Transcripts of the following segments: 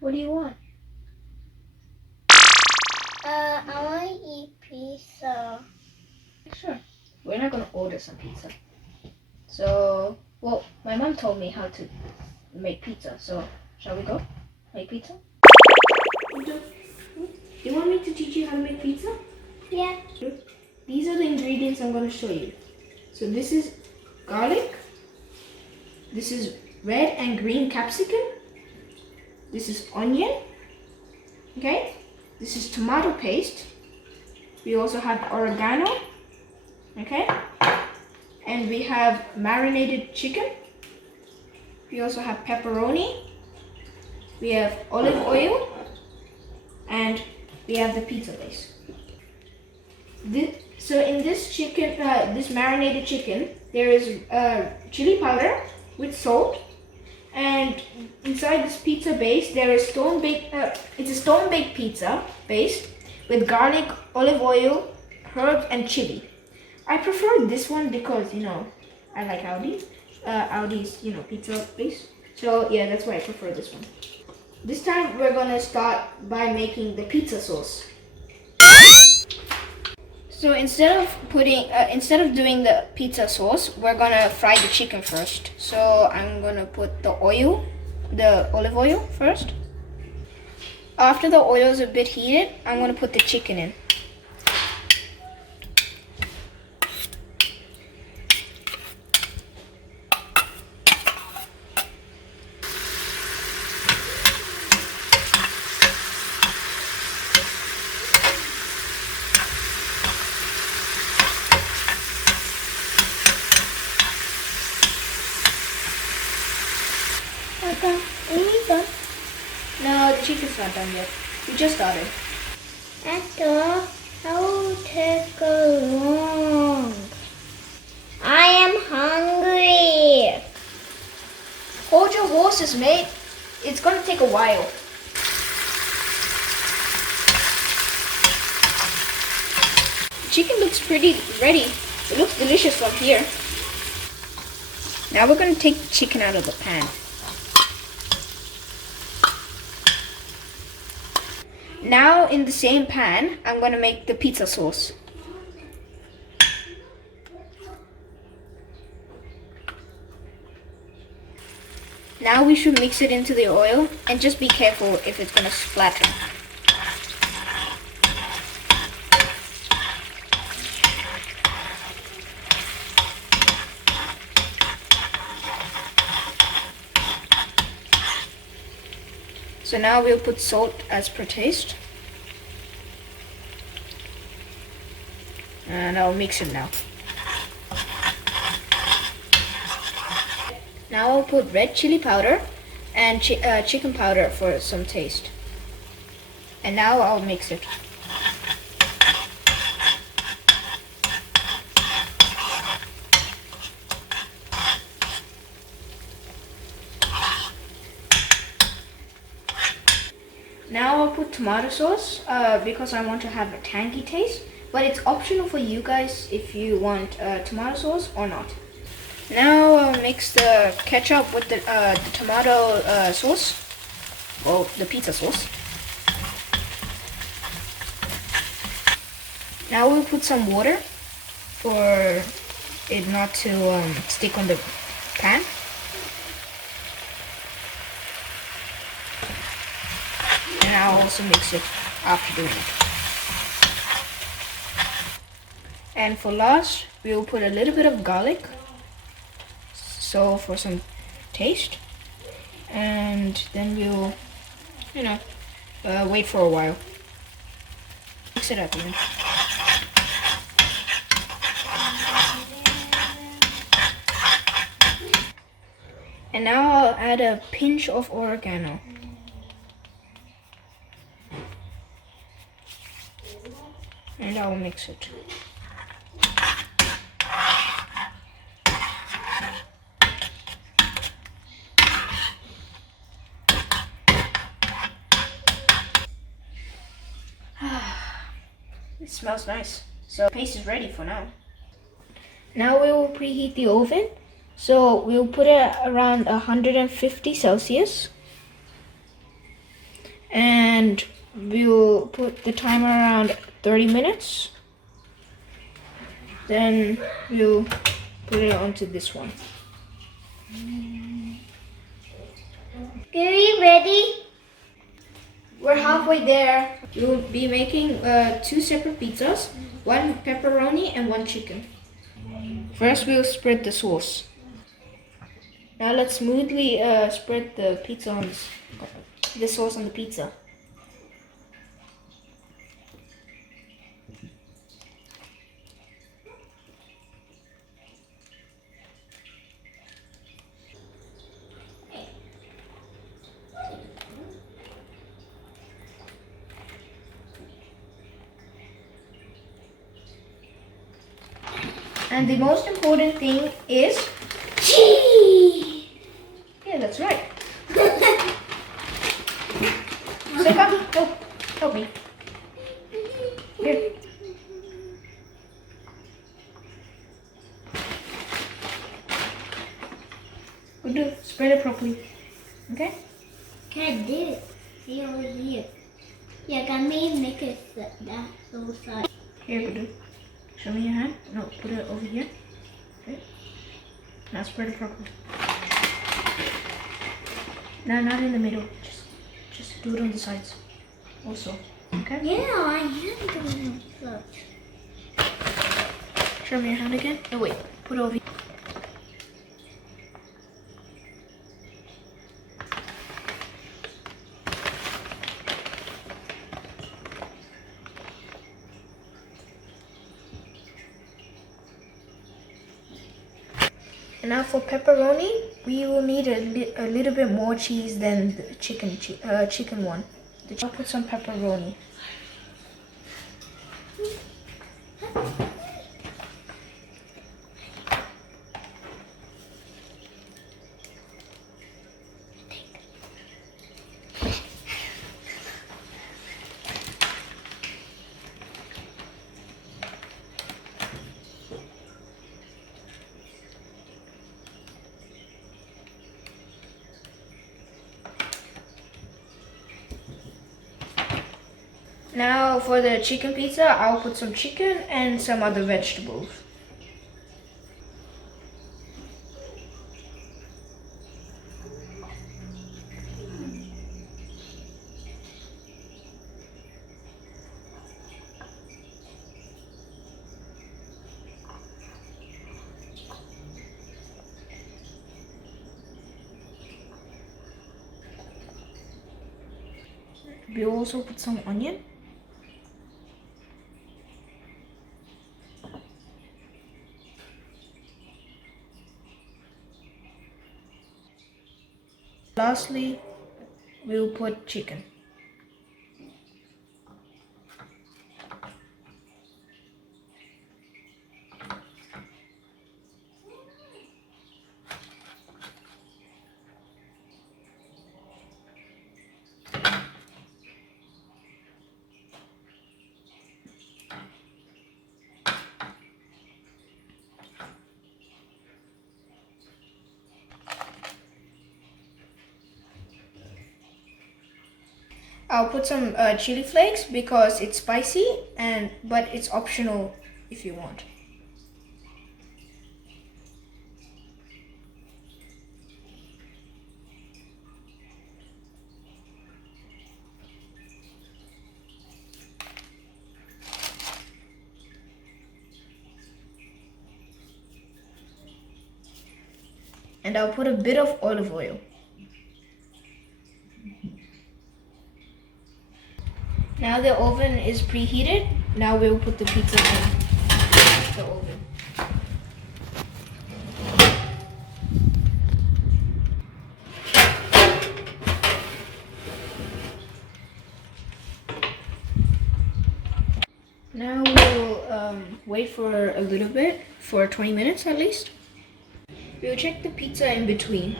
What do you want? I want to eat pizza. Sure. We're not gonna order some pizza. So, well, my mom told me how to make pizza. So, shall we go make pizza? Do you want me to teach you how to make pizza? Yeah. These are the ingredients I'm gonna show you. So this is garlic. This is red and green capsicum. This is onion. Okay. This is tomato paste. We also have oregano. Okay. And we have marinated chicken. We also have pepperoni. We have olive oil. And we have the pizza base. So in this chicken, this marinated chicken, there is chili powder with salt. And inside this pizza base, there is it's a stone-baked pizza base with garlic, olive oil, herbs, and chili. I prefer this one because, I like Audi's, pizza base. So yeah, that's why I prefer this one. This time we're gonna start by making the pizza sauce. So instead of doing the pizza sauce, we're gonna fry the chicken first. So I'm gonna put the olive oil first. After the oil is a bit heated, I'm gonna put the chicken in. Okay. Are you done? No, the chicken's not done yet. We just started. After, how will take so long? I am hungry. Hold your horses, mate. It's gonna take a while. The chicken looks pretty ready. It looks delicious from here. Now we're gonna take the chicken out of the pan. Now in the same pan, I'm gonna make the pizza sauce. Now we should mix it into the oil and just be careful if it's gonna splatter. So now we'll put salt as per taste. And I'll mix it now. Now I'll put red chili powder and chicken powder for some taste. And now I'll mix it. Now I'll put tomato sauce because I want to have a tangy taste, but it's optional for you guys if you want tomato sauce or not. Now I'll mix the ketchup with the tomato sauce, well, the pizza sauce. Now we'll put some water for it not to stick on the pan. And I'll also mix it after doing it. And for last, we will put a little bit of garlic, so for some taste. And then we'll, wait for a while. Mix it up even. And now I'll add a pinch of oregano. And I'll mix it. It smells nice. So the paste is ready for now. Now we will preheat the oven. So we'll put it around 150 Celsius. And we'll put the timer around 30 minutes. Then we'll put it onto this one. Are you ready? We're halfway there. We'll be making 2 separate pizzas, 1 pepperoni and 1 chicken. First we'll spread the sauce. Now let's smoothly spread the pizza on the sauce on the pizza. And the most important thing is Cheese. yeah, that's right. So come, help me. Here. Good, do spread it properly. Okay? Can I do it? See over here. Yeah, can me make it that so side. Here, good. Show me your hand. No, put it over here. Okay. Now spread it properly. No, not in the middle. Just do it on the sides. Also. Okay? Yeah, I am doing it. Show me your hand again. No, wait. Put it over here. And now for pepperoni, we will need a little bit more cheese than the chicken one. I'll put some pepperoni. Now for the chicken pizza, I'll put some chicken and some other vegetables. We'll also put some onion. Lastly, we'll put chicken. I'll put some chili flakes because it's spicy, but it's optional if you want. And I'll put a bit of olive oil. Now the oven is preheated. Now we'll put the pizza in the oven. Now we'll wait for a little bit, for 20 minutes at least. We'll check the pizza in between.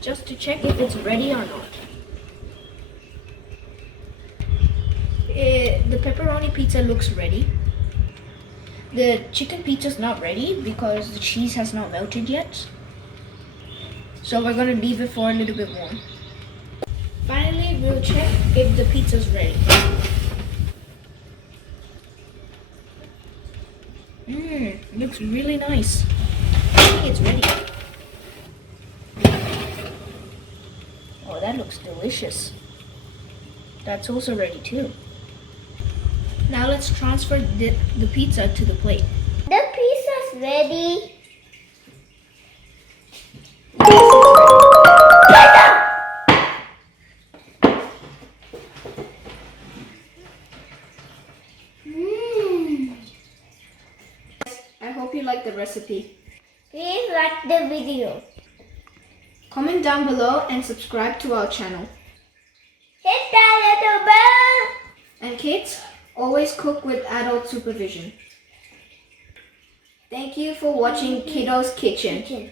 Just to check if it's ready or not. The pepperoni pizza looks ready. The chicken pizza is not ready because the cheese has not melted yet. So we're gonna leave it for a little bit more. Finally, we'll check if the pizza's ready. Looks really nice. I think it's ready. Oh, that looks delicious. That's also ready too. Now let's transfer the pizza to the plate. The pizza's ready. I hope you like the recipe. Please like the video. Comment down below and subscribe to our channel. Hit that little bell. And kids, always cook with adult supervision. Thank you for watching Kiddo's Kitchen.